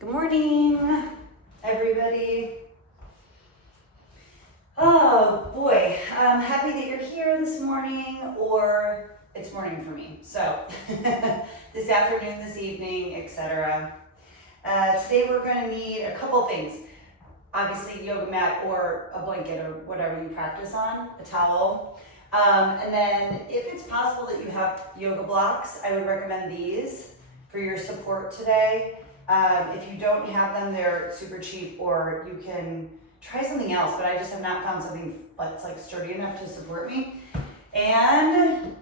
Good morning, everybody. Oh boy, I'm happy that you're here this morning, or it's morning for me. So this afternoon, this evening, etc. Today we're going to need a couple things. Obviously, yoga mat or a blanket or whatever you practice on, a towel. And then if it's possible that you have yoga blocks, I would recommend these for your support today. If you don't have them, they're super cheap, or you can try something else, but I just have not found something that's like sturdy enough to support me. And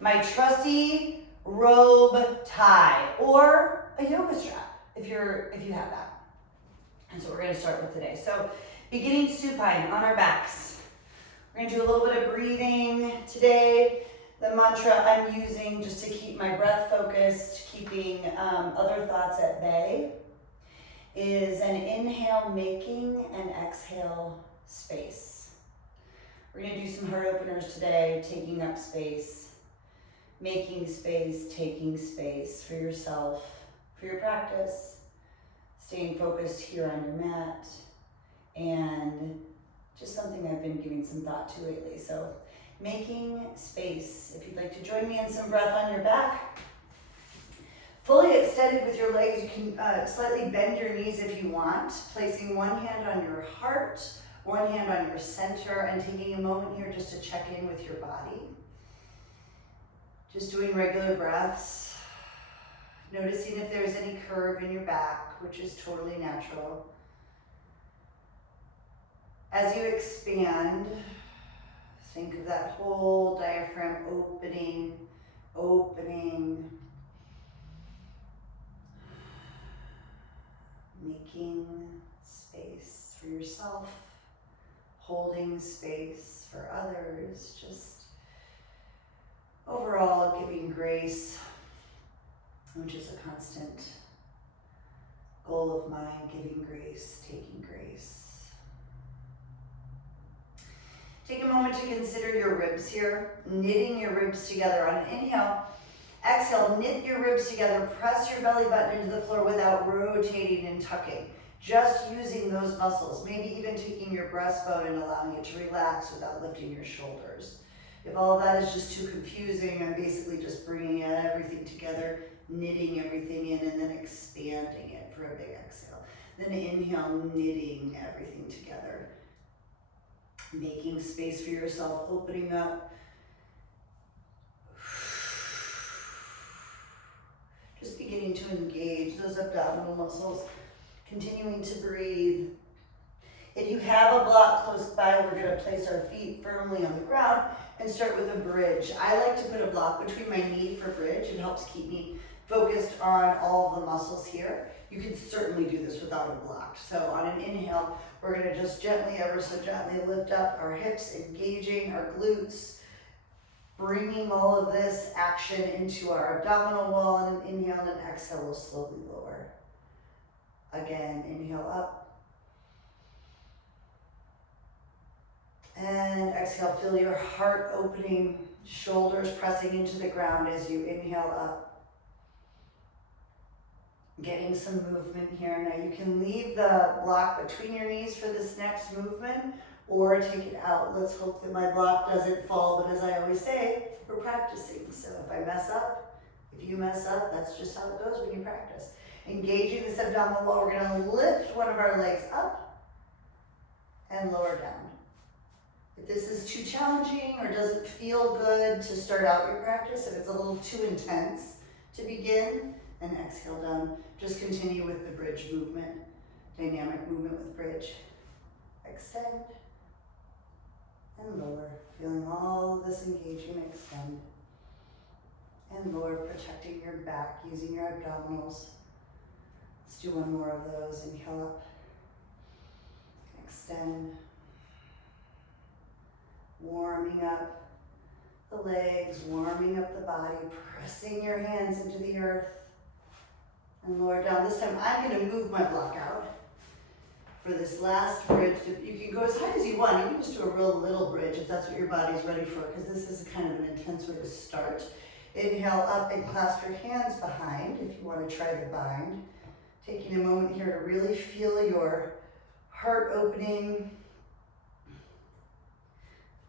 my trusty robe tie or a yoga strap if you have that. And so we're going to start with today. So beginning supine on our backs. We're going to do a little bit of breathing today. The mantra I'm using just to keep my breath focused, keeping other thoughts at bay, is an inhale making and exhale space. We're going to do some heart openers today, taking up space, making space, taking space for yourself, for your practice, staying focused here on your mat, and just something I've been giving some thought to lately. So making space. If you'd like to join me in some breath on your back, fully extended with your legs, you can slightly bend your knees if you want, placing one hand on your heart, one hand on your center, and taking a moment here just to check in with your body. Just doing regular breaths, noticing if there's any curve in your back, which is totally natural. As you expand, think of that whole diaphragm opening, making space for yourself, holding space for others, just overall giving grace, which is a constant goal of mine, giving grace, taking grace. Take a moment to consider your ribs here, knitting your ribs together on an inhale. Exhale, knit your ribs together, press your belly button into the floor without rotating and tucking. Just using those muscles, maybe even taking your breastbone and allowing it to relax without lifting your shoulders. If all of that is just too confusing, I'm basically just bringing everything together, knitting everything in, and then expanding it for a big exhale. Then inhale, knitting everything together. Making space for yourself, opening up. Just beginning to engage those abdominal muscles, continuing to breathe. If you have a block close by, we're going to place our feet firmly on the ground and start with a bridge. I like to put a block between my knee for bridge. It helps keep me focused on all of the muscles here. You can certainly do this without a block. So on an inhale, we're going to just gently, ever so gently lift up our hips, engaging our glutes, bringing all of this action into our abdominal wall, and an inhale and an exhale will slowly lower. Again, inhale up. And exhale, feel your heart opening, shoulders pressing into the ground as you inhale up. Getting some movement here. Now you can leave the block between your knees for this next movement, or take it out. Let's hope that my block doesn't fall, but as I always say, we're practicing. So if I mess up, if you mess up, that's just how it goes when you practice. Engaging this abdominal wall, we're going to lift one of our legs up and lower down. If this is too challenging or doesn't feel good to start out your practice, if it's a little too intense to begin, and exhale down. Just continue with the bridge movement, dynamic movement with bridge. Extend and lower, feeling all of this engaging, extend and lower, protecting your back, using your abdominals. Let's do one more of those. Inhale up, extend, warming up the legs, warming up the body, pressing your hands into the earth. And lower down. This time I'm going to move my block out for this last bridge. You can go as high as you want. You can just do a real little bridge if that's what your body's ready for, because this is kind of an intense way to start. Inhale up and clasp your hands behind if you want to try the bind. Taking a moment here or heart opening.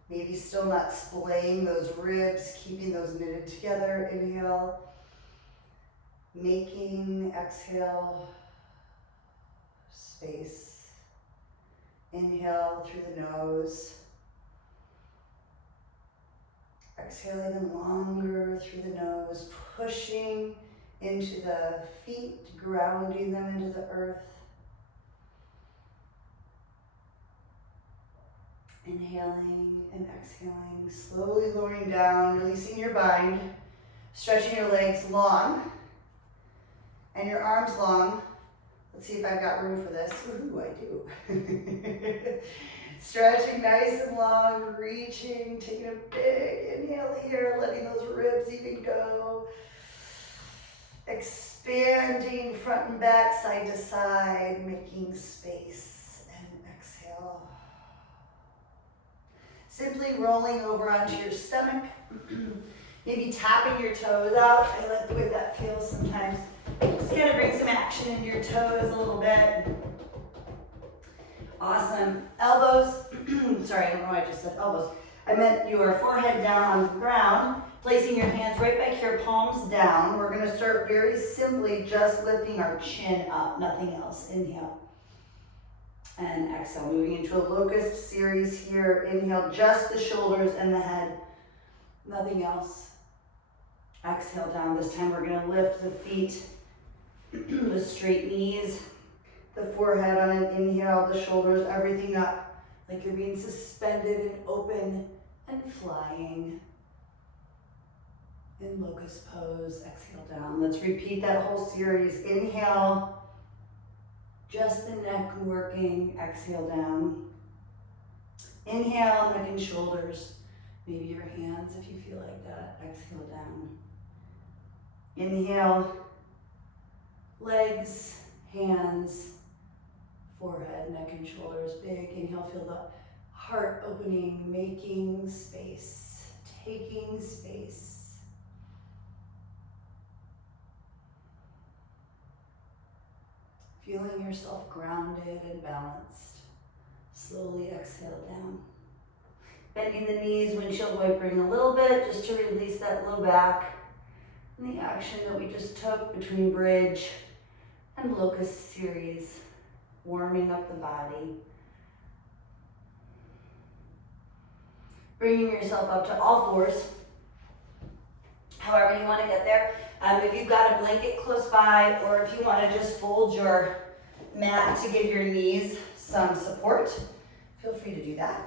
Maybe still not splaying those ribs, keeping those knitted together. Inhale. Making, exhale, space. Inhale through the nose. Exhale even longer through the nose, pushing into the feet, grounding them into the earth. Inhaling and exhaling, slowly lowering down, releasing your bind, stretching your legs long and your arms long. Let's see if I've got room for this. Ooh, I do. Stretching nice and long, reaching, taking a big inhale here, letting those ribs even go. Expanding front and back, side to side, making space, and exhale. Simply rolling over onto your stomach, maybe tapping your toes out. I like the way that feels sometimes. Just kind of bring some action into your toes a little bit. Awesome. Elbows, sorry, I don't know why I just said elbows. I meant your forehead down on the ground, placing your hands right back here, palms down. We're gonna start very simply just lifting our chin up, nothing else. Inhale. And exhale, moving into a locust series here. Inhale, just the shoulders and the head, nothing else. Exhale down. This time we're gonna lift the feet, the straight knees, the forehead on an inhale, the shoulders, everything up, like you're being suspended and open and flying. In locust pose, exhale down. Let's repeat that whole series. Inhale, just the neck working, exhale down. Inhale, neck and shoulders, maybe your hands if you feel like that, exhale down. Inhale, legs, hands, forehead, neck and shoulders, big. Inhale, feel the heart opening, making space, taking space. Feeling yourself grounded and balanced. Slowly exhale down. Bending the knees, windshield wipering a little bit just to release that low back. And the action that we just took between bridge and locust series. Warming up the body. Bringing yourself up to all fours. However you want to get there. If you've got a blanket close by, or if you want to just fold your mat to give your knees some support, feel free to do that.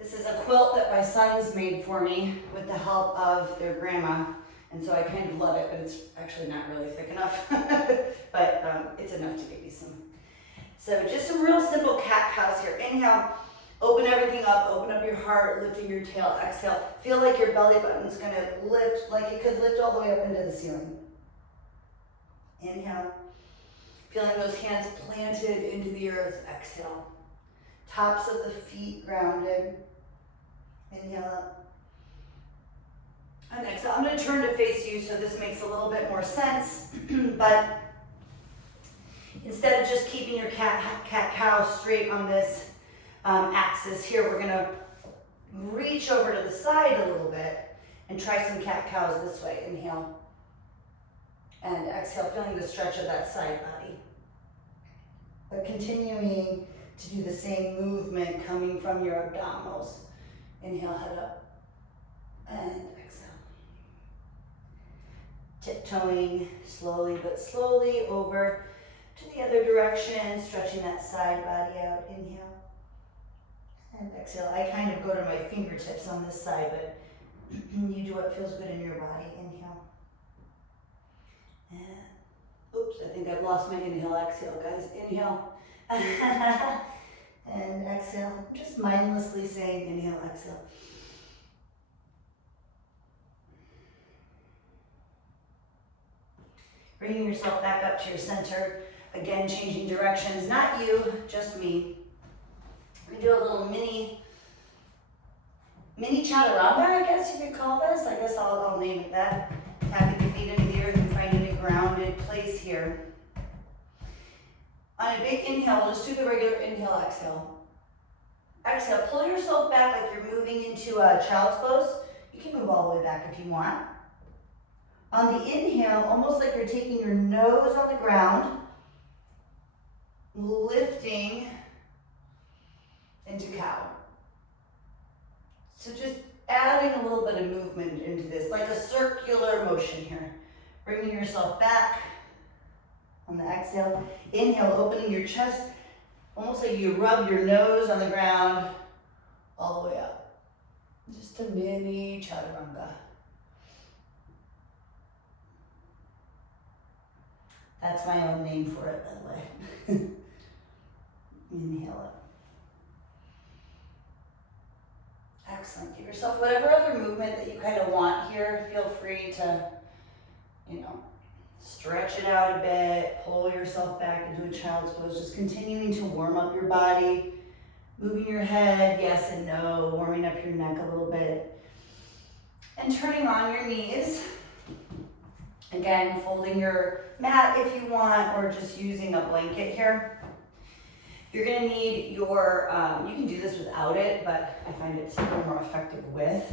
This is a quilt that my sons made for me with the help of their grandma. And so I kind of love it, but it's actually not really thick enough. But it's enough to give you some. So just some real simple cat-cows here. Inhale, open everything up, open up your heart, lifting your tail. Exhale, feel like your belly button's gonna lift, like it could lift all the way up into the ceiling. Inhale, feeling those hands planted into the earth. Exhale, tops of the feet grounded. Inhale up. And exhale. I'm going to turn to face you so this makes a little bit more sense. But instead of just keeping your cat-cow straight on this axis here, we're going to reach over to the side a little bit and try some cat-cows this way. Inhale. And exhale, feeling the stretch of that side body. But continuing to do the same movement coming from your abdominals. Inhale, head up. And exhale. Tiptoeing slowly but slowly over to the other direction, stretching that side body out. Inhale and exhale. I kind of go to my fingertips on this side, but you do what feels good in your body. Inhale. And oops, I think I've lost my inhale, exhale, guys. Inhale. And exhale. Just mindlessly saying inhale, exhale. Bringing yourself back up to your center. Again, changing directions. Not you, just me. We're gonna do a little mini chaturanga, I guess you could call this. I guess I'll name it that. Tapping the feet into the earth and finding a grounded place here. On a big inhale, we'll just do the regular inhale, exhale. Exhale, pull yourself back like you're moving into a child's pose. You can move all the way back if you want. On the inhale, almost like you're taking your nose on the ground, lifting into cow. So just adding a little bit of movement into this, like a circular motion here. Bringing yourself back on the exhale. Inhale, opening your chest, almost like you rub your nose on the ground all the way up. Just a mini chaturanga. That's my own name for it, by the way. Inhale up. Excellent. Give yourself whatever other movement that you kind of want here. Feel free to, stretch it out a bit, pull yourself back into a child's pose, just continuing to warm up your body, moving your head, yes and no, warming up your neck a little bit, and turning on your knees. Again, folding your mat if you want, or just using a blanket here. You're gonna need your, you can do this without it, but I find it's a little more effective with.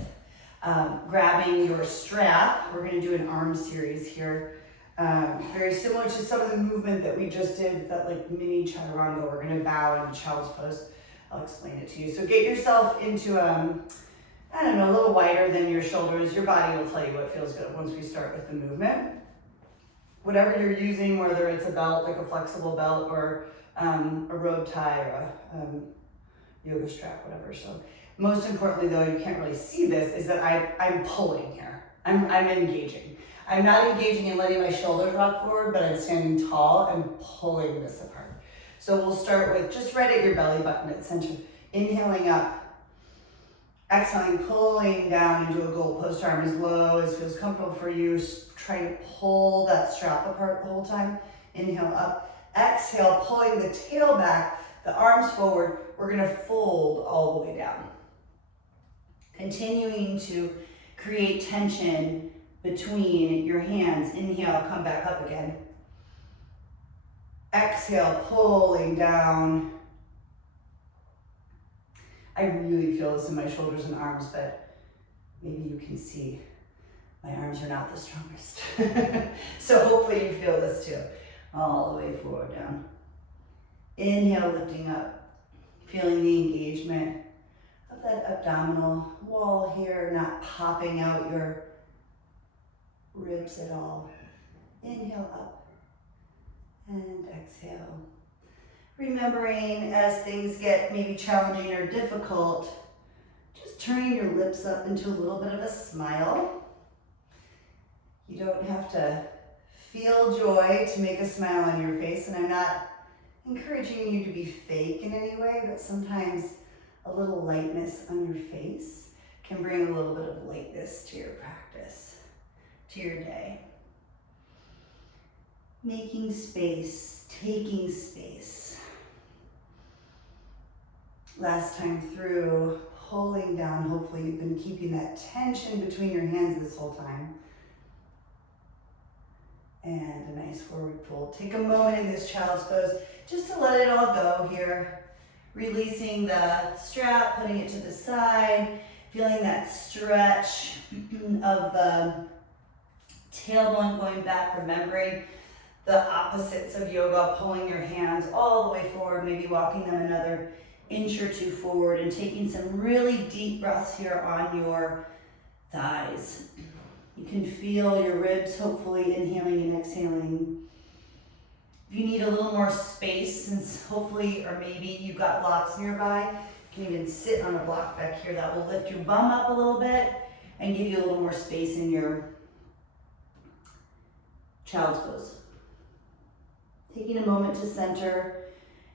Grabbing your strap. We're gonna do an arm series here. Very similar to some of the movement that we just did, that like mini chaturanga. We're gonna bow into child's pose. I'll explain it to you. So get yourself into, I don't know, a little wider than your shoulders. Your body will tell you what feels good once we start with the movement. Whatever you're using, whether it's a belt, like a flexible belt, or a robe tie, or a yoga strap, whatever. So most importantly though, you can't really see this, is that I'm pulling here. I'm engaging. I'm not engaging and letting my shoulders rock forward, but I'm standing tall and pulling this apart. So we'll start with just right at your belly button at center. Inhaling up. Exhaling, pulling down into a goal post arm as low as feels comfortable for you. Trying to pull that strap apart the whole time. Inhale up. Exhale, pulling the tail back, the arms forward. We're gonna fold all the way down. Continuing to create tension between your hands. Inhale, come back up again. Exhale, pulling down. I really feel this in my shoulders and arms, but maybe you can see my arms are not the strongest. So hopefully you feel this too. All the way forward down. Inhale, lifting up. Feeling the engagement of that abdominal wall here, not popping out your ribs at all. Inhale up and exhale. Remembering as things get maybe challenging or difficult, just turning your lips up into a little bit of a smile. You don't have to feel joy to make a smile on your face, and I'm not encouraging you to be fake in any way, but sometimes a little lightness on your face can bring a little bit of lightness to your practice, to your day. Making space, taking space. Last time through, pulling down. Hopefully you've been keeping that tension between your hands this whole time. And a nice forward fold. Take a moment in this child's pose just to let it all go here. Releasing the strap, putting it to the side, feeling that stretch of the tailbone going back, remembering the opposites of yoga, pulling your hands all the way forward, maybe walking them another inch or two forward, and taking some really deep breaths here on your thighs. You can feel your ribs, hopefully inhaling and exhaling. If you need a little more space, since hopefully, or maybe you've got blocks nearby, you can even sit on a block back here. That will lift your bum up a little bit and give you a little more space in your child's pose. Taking a moment to center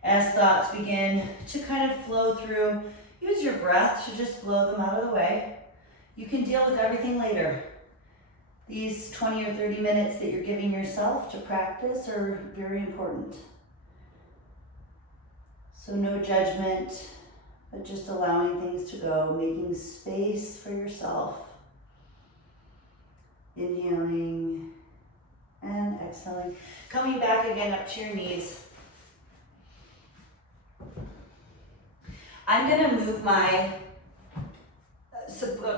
as thoughts begin to kind of flow through. Use your breath to just blow them out of the way. You can deal with everything later. These 20 or 30 minutes that you're giving yourself to practice are very important. So no judgment, but just allowing things to go, making space for yourself. Inhaling and exhaling. Coming back again up to your knees. I'm gonna move my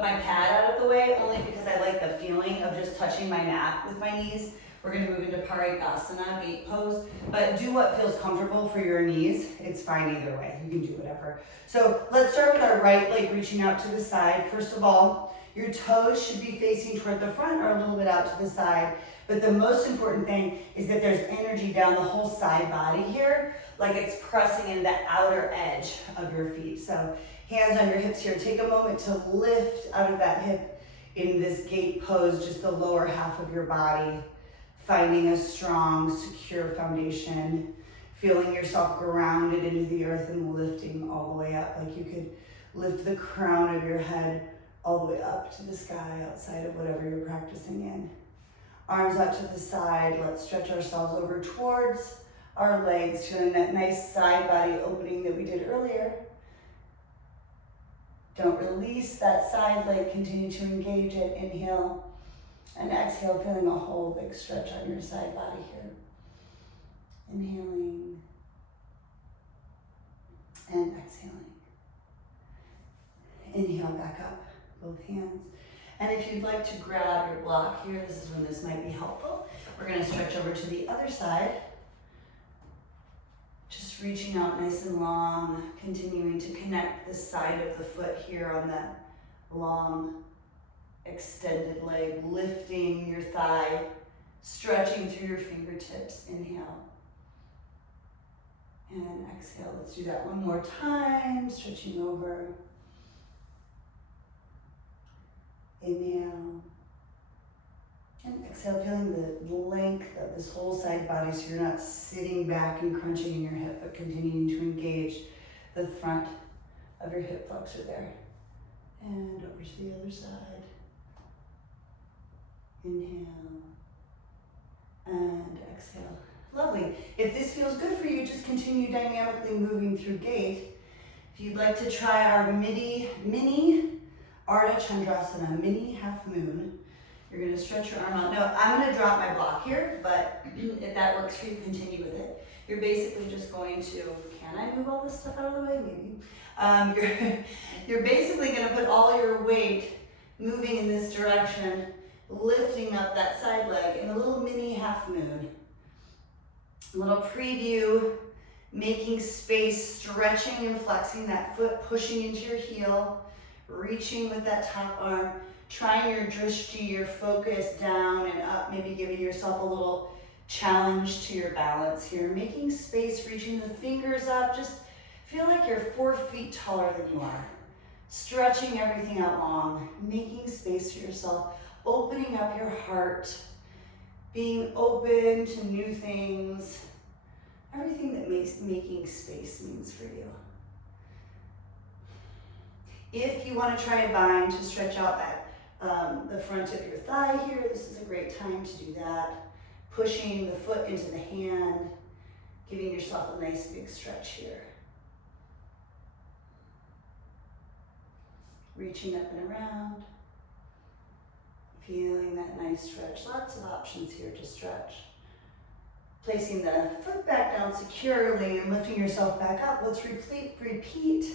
pad out of the way only because I like the feeling of just touching my mat with my knees. We're gonna move into Parigasana, gate pose, but do what feels comfortable for your knees. It's fine either way, you can do whatever. So let's start with our right leg reaching out to the side. First of all, your toes should be facing toward the front or a little bit out to the side. But the most important thing is that there's energy down the whole side body here, like it's pressing into the outer edge of your feet. So hands on your hips here. Take a moment to lift out of that hip in this gate pose, just the lower half of your body. Finding a strong, secure foundation, feeling yourself grounded into the earth and lifting all the way up, like you could lift the crown of your head all the way up to the sky outside of whatever you're practicing in. Arms out to the side, let's stretch ourselves over towards our legs, feeling that nice side body opening that we did earlier. Don't release that side leg, continue to engage it, inhale. And exhale, feeling a whole big stretch on your side body here. Inhaling and exhaling. Inhale back up, both hands. And if you'd like to grab your block here, this is when this might be helpful. We're gonna stretch over to the other side. Just reaching out nice and long, continuing to connect the side of the foot here on that long extended leg, lifting your thigh, stretching through your fingertips. Inhale and exhale. Let's do that one more time, stretching over. Inhale and exhale, feeling the length of this whole side body so you're not sitting back and crunching in your hip, but continuing to engage the front of your hip flexor there. And over to the other side. Inhale and exhale. Lovely. If this feels good for you, just continue dynamically moving through gate. If you'd like to try our mini Ardha Chandrasana, mini half moon, you're going to stretch your arm out. Now, I'm going to drop my block here, but if that works for you, continue with it. You're basically just going to, can I move all this stuff out of the way? Maybe. You're basically going to put all your weight moving in this direction, lifting up that side leg in a little mini half moon. A little preview, making space, stretching and flexing that foot, pushing into your heel, reaching with that top arm, trying your drishti, your focus down and up, maybe giving yourself a little challenge to your balance here. Making space, reaching the fingers up, just feel like you're 4 feet taller than you are. Stretching everything out long, making space for yourself. Opening up your heart, being open to new things, everything that making space means for you. If you want to try a bind to stretch out that the front of your thigh here, this is a great time to do that. Pushing the foot into the hand, giving yourself a nice big stretch here. Reaching up and around. Feeling that nice stretch. Lots of options here to stretch. Placing the foot back down securely and lifting yourself back up. Let's repeat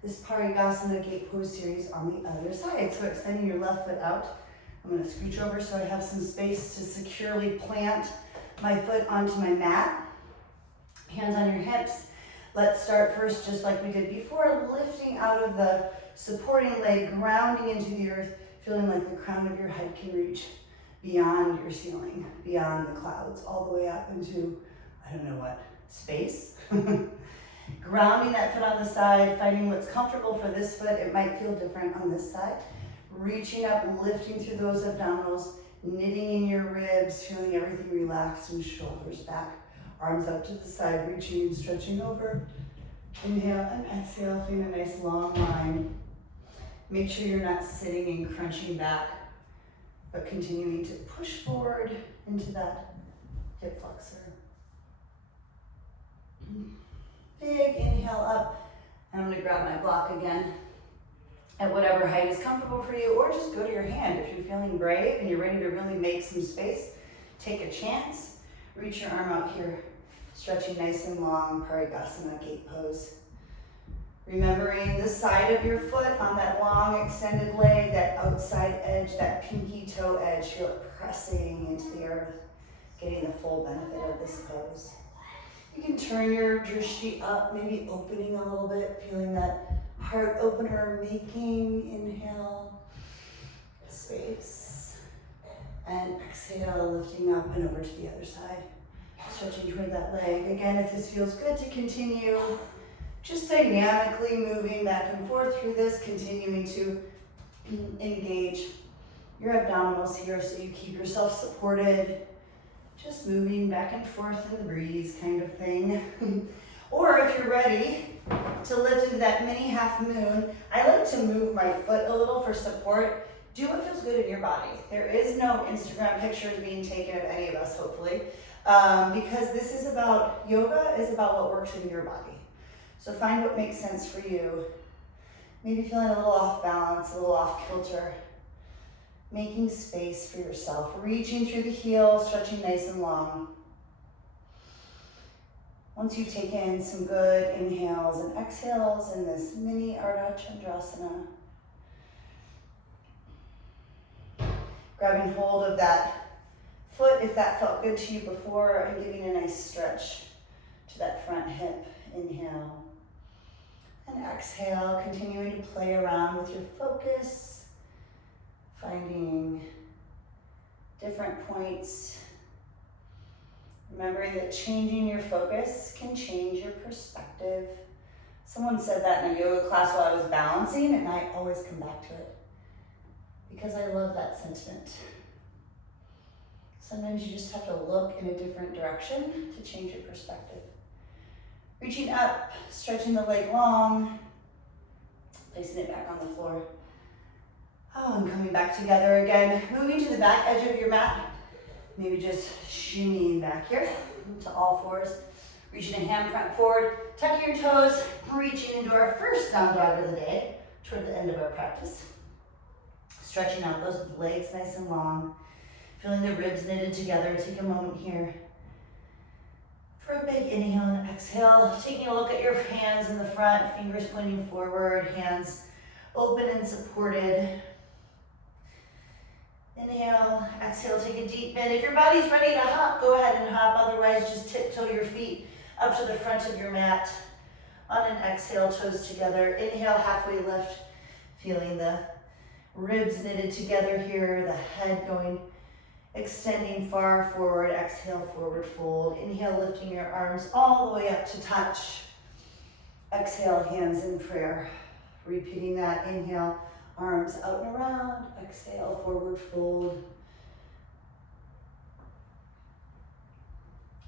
this Parigasana gate pose series on the other side. So extending your left foot out. I'm going to scooch over so I have some space to securely plant my foot onto my mat. Hands on your hips. Let's start first just like we did before, lifting out of the supporting leg, grounding into the earth, feeling like the crown of your head can reach beyond your ceiling, beyond the clouds, all the way up into, I don't know what, space? Grounding that foot on the side, finding what's comfortable for this foot. It might feel different on this side. Reaching up, lifting through those abdominals, knitting in your ribs, feeling everything relaxed and shoulders back. Arms up to the side, reaching and stretching over. Inhale and exhale, feeling a nice long line. Make sure you're not sitting and crunching back, but continuing to push forward into that hip flexor. Big inhale up, and I'm gonna grab my block again at whatever height is comfortable for you, or just go to your hand. If you're feeling brave and you're ready to really make some space, take a chance. Reach your arm out here, stretching nice and long, Parigasana gate pose. Remembering the side of your foot on that long extended leg, that outside edge, that pinky toe edge, feel it pressing into the earth, getting the full benefit of this pose. You can turn your drishti up, maybe opening a little bit, feeling that heart opener, making inhale, space, and exhale, lifting up and over to the other side, stretching toward that leg. Again, if this feels good to continue, just dynamically moving back and forth through this, continuing to engage your abdominals here so you keep yourself supported. Just moving back and forth in the breeze kind of thing. Or if you're ready to lift into that mini half moon, I like to move my foot a little for support. Do what feels good in your body. There is no Instagram pictures being taken of any of us, hopefully, because this is about, yoga is about what works in your body. So find what makes sense for you. Maybe feeling a little off balance, a little off kilter. Making space for yourself. Reaching through the heels, stretching nice and long. Once you've taken some good inhales and exhales in this mini Ardha Chandrasana, grabbing hold of that foot if that felt good to you before, and giving a nice stretch to that front hip. Inhale and exhale, continuing to play around with your focus, finding different points, remembering that changing your focus can change your perspective. Someone said that in a yoga class while I was balancing, and I always come back to it because I love that sentiment. Sometimes you just have to look in a different direction to change your perspective. Reaching up, stretching the leg long, placing it back on the floor. Oh, and coming back together again. Moving to the back edge of your mat. Maybe just shimmying back here to all fours. Reaching a hand front forward, tucking your toes, reaching into our first down dog of the day, toward the end of our practice. Stretching out those legs nice and long. Feeling the ribs knitted together. Take a moment here for a big inhale and exhale. Taking a look at your hands in the front, fingers pointing forward, hands open and supported. Inhale, exhale, take a deep bend. If your body's ready to hop, go ahead and hop. Otherwise, just tiptoe your feet up to the front of your mat. On an exhale, toes together. Inhale, halfway lift. Feeling the ribs knitted together here, the head going, extending far forward. Exhale, forward fold. Inhale, lifting your arms all the way up to touch. Exhale, hands in prayer. Repeating that. Inhale, arms out and around. Exhale, forward fold.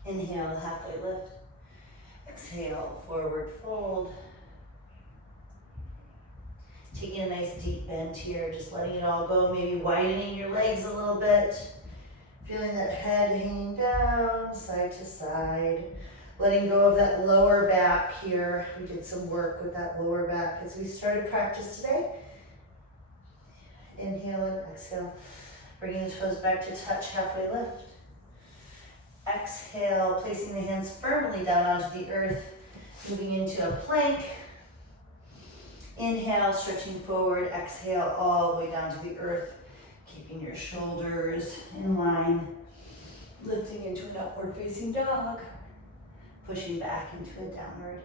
Inhale, halfway lift. Exhale, forward fold. Taking a nice deep bend here, just letting it all go. Maybe widening your legs a little bit. Feeling that head hanging down, side to side. Letting go of that lower back here. We did some work with that lower back as we started practice today. Inhale and exhale. Bringing the toes back to touch, halfway lift. Exhale, placing the hands firmly down onto the earth. Moving into a plank. Inhale, stretching forward. Exhale, all the way down to the earth. Keeping your shoulders in line. Lifting into an upward facing dog. Pushing back into a downward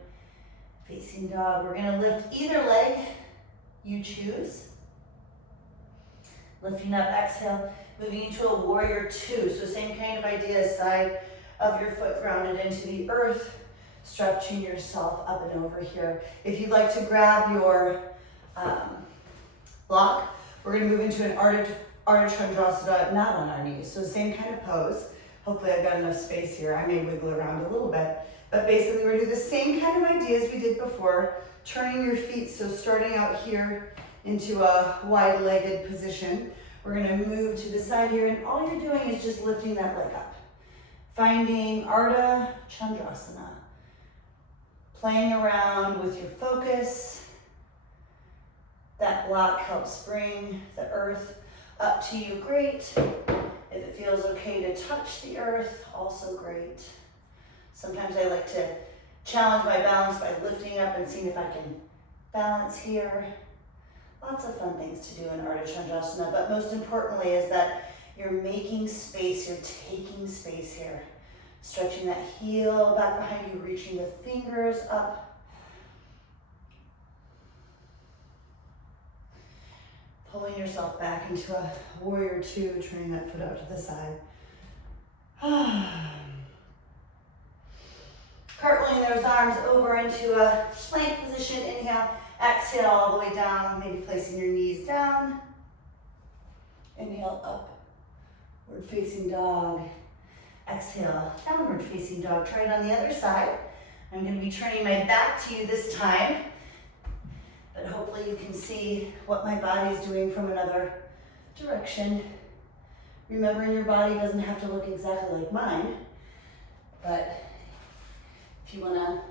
facing dog. We're going to lift either leg you choose. Lifting up, exhale, moving into a warrior two. So same kind of idea, side of your foot grounded into the earth, stretching yourself up and over here. If you'd like to grab your block, we're going to move into an Ardha Chandrasana, not on our knees. So same kind of pose. Hopefully I've got enough space here. I may wiggle around a little bit, but basically we're going to do the same kind of ideas we did before, turning your feet. So starting out here into a wide-legged position. We're going to move to the side here, and all you're doing is just lifting that leg up. Finding Ardha Chandrasana. Playing around with your focus. That block helps bring the earth up to you, great. If it feels okay to touch the earth, also great. Sometimes I like to challenge my balance by lifting up and seeing if I can balance here. Lots of fun things to do in Ardha Chandrasana, but most importantly is that you're making space, you're taking space here. Stretching that heel back behind you, reaching the fingers up. Pulling yourself back into a warrior two, turning that foot out to the side. Cartwheeling those arms over into a plank position. Inhale, exhale all the way down, maybe placing your knees down. Inhale, upward facing dog. Exhale, downward facing dog. Try it on the other side. I'm going to be turning my back to you this time, but hopefully you can see what my body is doing from another direction. Remembering your body doesn't have to look exactly like mine, but if you want to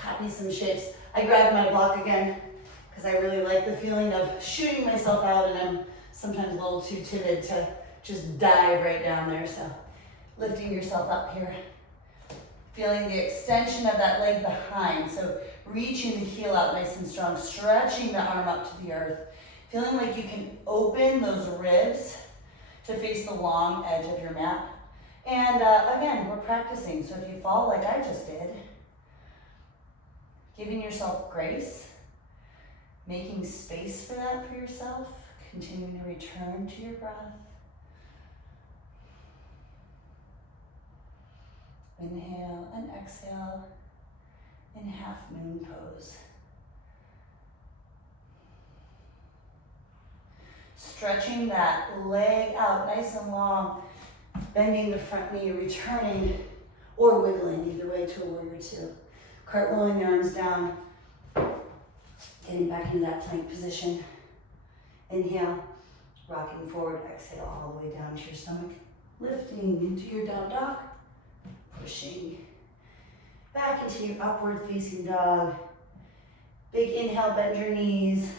copy some shapes, I grabbed my block again because I really like the feeling of shooting myself out, and I'm sometimes a little too timid to just dive right down there. So lifting yourself up here, feeling the extension of that leg behind. So reaching the heel out nice and strong, stretching the arm up to the earth, feeling like you can open those ribs to face the long edge of your mat. And again, we're practicing, so if you fall like I just did, giving yourself grace, making space for that for yourself, continuing to return to your breath. Inhale and exhale in half moon pose. Stretching that leg out nice and long, bending the front knee, returning or wiggling, either way, to a warrior two. Cartwheeling the arms down, getting back into that plank position. Inhale, rocking forward, exhale all the way down to your stomach, lifting into your down dog, pushing back into your upward facing dog. Big inhale, bend your knees.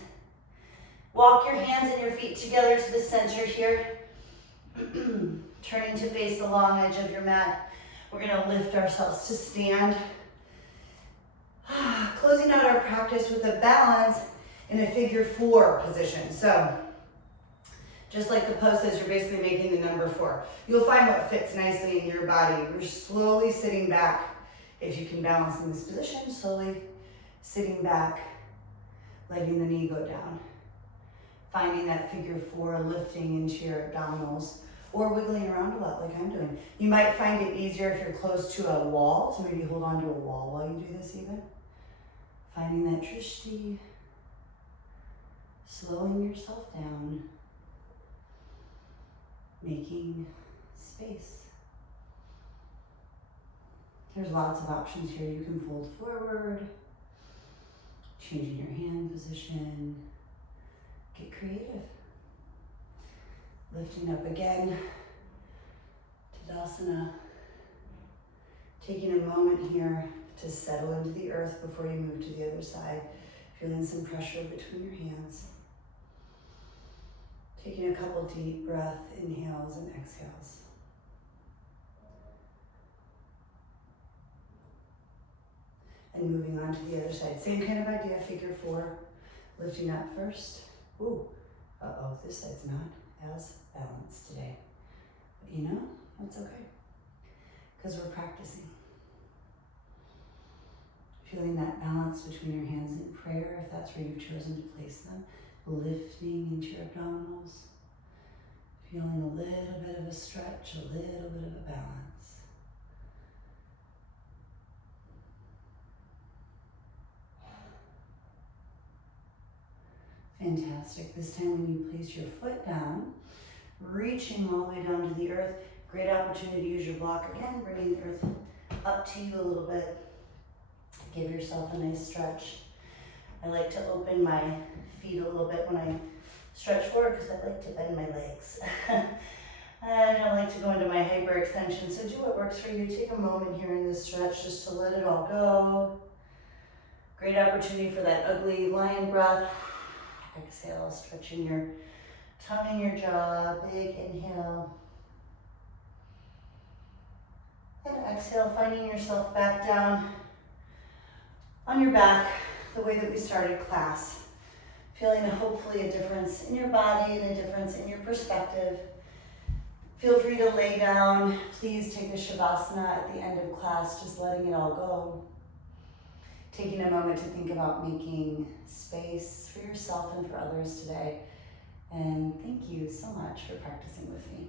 Walk your hands and your feet together to the center here. Turning to face the long edge of your mat. We're gonna lift ourselves to stand. Closing out our practice with a balance in a figure four position. So, just like the pose says, you're basically making the number four. You'll find what fits nicely in your body. You're slowly sitting back. If you can balance in this position, slowly sitting back, letting the knee go down. Finding that figure four, lifting into your abdominals, or wiggling around a lot like I'm doing. You might find it easier if you're close to a wall, so maybe hold on to a wall while you do this even. Finding that drishti, slowing yourself down, making space. There's lots of options here. You can fold forward, changing your hand position, get creative. Lifting up again, Tadasana. Taking a moment here to settle into the earth before you move to the other side. Feeling some pressure between your hands. Taking a couple deep breath inhales and exhales. And moving on to the other side. Same kind of idea, figure four. Lifting up first. Ooh, uh-oh, this side's not as balanced today. But you know, that's okay, because we're practicing. Feeling that balance between your hands in prayer, if that's where you've chosen to place them. Lifting into your abdominals. Feeling a little bit of a stretch, a little bit of a balance. Fantastic. This time when you place your foot down, reaching all the way down to the earth, great opportunity to use your block again, bringing the earth up to you a little bit. Give yourself a nice stretch. I like to open my feet a little bit when I stretch forward because I like to bend my legs. I don't like to go into my hyperextension, so do what works for you. Take a moment here in this stretch just to let it all go. Great opportunity for that ugly lion breath. Exhale, stretching your tongue and your jaw. Big inhale. And exhale, finding yourself back down on your back, the way that we started class. Feeling hopefully a difference in your body and a difference in your perspective. Feel free to lay down. Please take a Shavasana at the end of class, just letting it all go. Taking a moment to think about making space for yourself and for others today. And thank you so much for practicing with me.